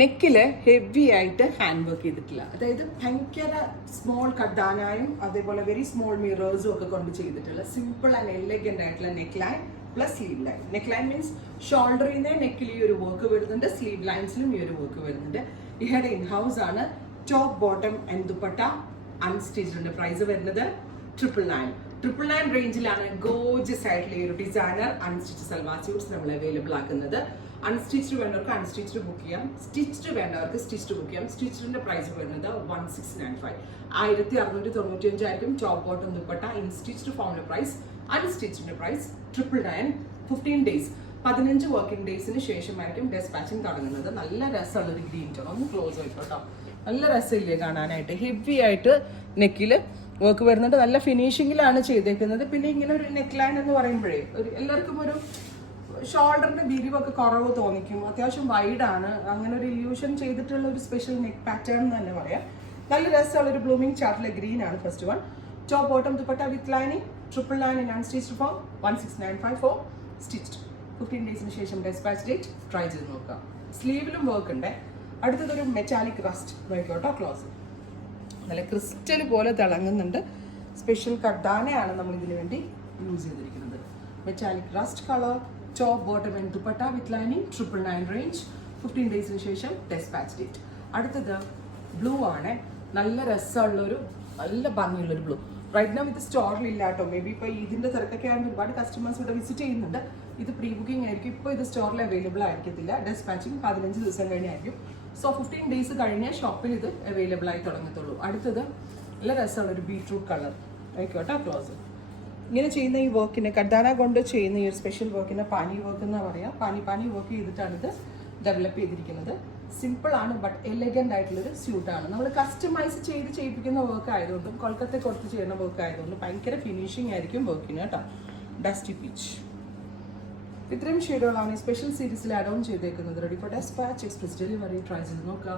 നെക്കില് heavy ആയിട്ട് hand work ചെയ്തിട്ടില്ല, അതായത് ഭയങ്കര സ്മോൾ കഡാനായും അതേപോലെ വെരി സ്മോൾ മിറേഴ്സും ഒക്കെ കൊണ്ട് ചെയ്തിട്ടുള്ള സിമ്പിൾ ആൻഡ് എലഗന്റ് ആയിട്ടുള്ള neck line plus sleeve line. Neck line means ഷോൾഡറിൽ നിന്ന് നെക്കിൽ ഈ ഒരു വർക്ക് വരുന്നുണ്ട്, സ്ലീവ് ലൈൻസിലും ഈ ഒരു വർക്ക് വരുന്നുണ്ട്. ഇഹയുടെ ഇൻ ഹൗസ് ആണ്. Top bottom and dupatta unstitched. Price വരുന്നത് 999 റേഞ്ചിലാണ് ഗോർജിയസ് ആയിട്ടുള്ള ഈ ഒരു ഡിസൈനർ അൺസ്റ്റിച്ച് സൽവാർ സ്യൂട്ട്സ് നമ്മൾ അവൈലബിൾ ആക്കുന്നത്. അൺസ്റ്റിച്ച്ഡ് വേണ്ടവർക്ക് അൺസ്റ്റിച്ച്ഡ് ബുക്ക് ചെയ്യാം, സ്റ്റിച്ച്ഡ് വേണ്ടവർക്ക് സ്റ്റിച്ച്ഡ് ബുക്ക് ചെയ്യാം. സ്റ്റിച്ച്ഡിന്റെ പ്രൈസ് വരുന്നത് 1695, 1695 ആയിരിക്കും. Top bottom dupatta in stitched ഫോമിന്റെ പ്രൈസ്, അൺസ്റ്റിച്ച്ഡിന്റെ പ്രൈസ് 999. 15 ഡേയ്സ് 15 വർക്കിംഗ് ഡേയ്സിന് ശേഷമായിരിക്കും ഡെസ്പാച്ചിങ് തുടങ്ങുന്നത്. നല്ല രസമുള്ള ഒരു ഗ്രീൻ ടോൺ, ഒന്ന് ക്ലോസ് ആയിക്കോട്ടോ. നല്ല രസമില്ലേ കാണാനായിട്ട്? ഹെവി ആയിട്ട് നെക്കില് വർക്ക് വരുന്നുണ്ട്, നല്ല ഫിനിഷിങ്ങിലാണ് ചെയ്തേക്കുന്നത്. പിന്നെ ഇങ്ങനെ ഒരു നെക്ക് ലൈൻ എന്ന് പറയുമ്പോഴേ എല്ലാവർക്കും ഒരു ഷോൾഡറിന്റെ വിരിവൊക്കെ കുറവ് തോന്നിക്കും. അത്യാവശ്യം വൈഡാണ്, അങ്ങനെ ഒരു ഇല്യൂഷൻ ചെയ്തിട്ടുള്ള ഒരു സ്പെഷ്യൽ നെക്ക് പാറ്റേൺ എന്ന് തന്നെ പറയാം. നല്ല രസമുള്ള ഒരു ബ്ലൂമിംഗ് ചാർട്ടിലെ ഗ്രീൻ ആണ് first one. Top bottom dupatta with lining 999 in unstitched form, 1695 for stitched. 15 ഡേയ്സിന് ശേഷം ഡെസ്പാച്ച് ഡേറ്റ്. ട്രൈ ചെയ്ത് നോക്കാം. സ്ലീവിലും വർക്ക് ഉണ്ട്. അടുത്തതൊരു മെറ്റാലിക് റസ്റ്റ് നോക്കിക്കോട്ടോ. ക്ലോസ് നല്ല ക്രിസ്റ്റൽ പോലെ തിളങ്ങുന്നുണ്ട്. സ്പെഷ്യൽ കഡാനയാണ് നമ്മൾ ഇതിനു വേണ്ടി യൂസ് ചെയ്തിരിക്കുന്നത്. Metallic rest colour, top bottom and dupatta with lining 999 range. 15 ഡേയ്സിന് ശേഷം ഡെസ്പാച്ച് ഡേറ്റ്. അടുത്തത് ബ്ലൂ ആണ്. നല്ല രസമുള്ളൊരു നല്ല ഭംഗിയുള്ളൊരു ബ്ലൂ. റൈറ്റ് നൗ ഇത് സ്റ്റോറിൽ ഇല്ല കേട്ടോ. മേ ബി ഇപ്പോൾ ഇതിൻ്റെ തിരക്കൊക്കെ ആകുമ്പോൾ ഒരുപാട് കസ്റ്റമേഴ്സ് ഇവിടെ വിസിറ്റ് ചെയ്യുന്നുണ്ട്. ഇത് പ്രീ ബുക്കിംഗ് ആയിരിക്കും. ഇപ്പോൾ ഇത് സ്റ്റോറിൽ അവൈലബിൾ ആയിരിക്കത്തില്ല. ഡെസ്പാച്ചിങ് 15 ദിവസം കഴിഞ്ഞായിരിക്കും. സോ 15 ഡേയ്സ് കഴിഞ്ഞാൽ ഷോപ്പിൽ ഇത് അവൈലബിൾ ആയി തുടങ്ങത്തുള്ളൂ. അടുത്തത് നല്ല രസമുള്ള ഒരു ബീട്രൂട്ട് കളർ ആയിക്കോട്ടെ. ക്ലോസ്. ഇങ്ങനെ ചെയ്യുന്ന ഈ വർക്കിനെ, കഡാന കൊണ്ട് ചെയ്യുന്ന ഈ ഒരു സ്പെഷ്യൽ വർക്കിനെ പാനി വർക്ക് എന്ന് പറയാം. പാനി വർക്ക് ചെയ്തിട്ടാണ് ഇത് ഡെവലപ്പ് ചെയ്തിരിക്കുന്നത്. സിമ്പിൾ ആണ് ബട്ട് എലഗന്റ് ആയിട്ടുള്ളൊരു സ്യൂട്ടാണ്. നമ്മൾ കസ്റ്റമൈസ് ചെയ്ത് ചെയ്യിപ്പിക്കുന്ന വർക്ക് ആയതുകൊണ്ടും കൊൽക്കത്ത കൊടുത്ത് ചെയ്യുന്ന വർക്ക് ആയതുകൊണ്ടും ഭയങ്കര ഫിനിഷിംഗ് ആയിരിക്കും വർക്കിന് കേട്ടോ. Dusty peach. ഇത്രയും ഷെയ്ഡുകളാണ് ഈ സ്പെഷ്യൽ സീരീസിൽ ആഡ് ഓൺ ചെയ്തേക്കുന്നത്. Ready for dispatch, express delivery. Try ചെയ്ത് നോക്കുക.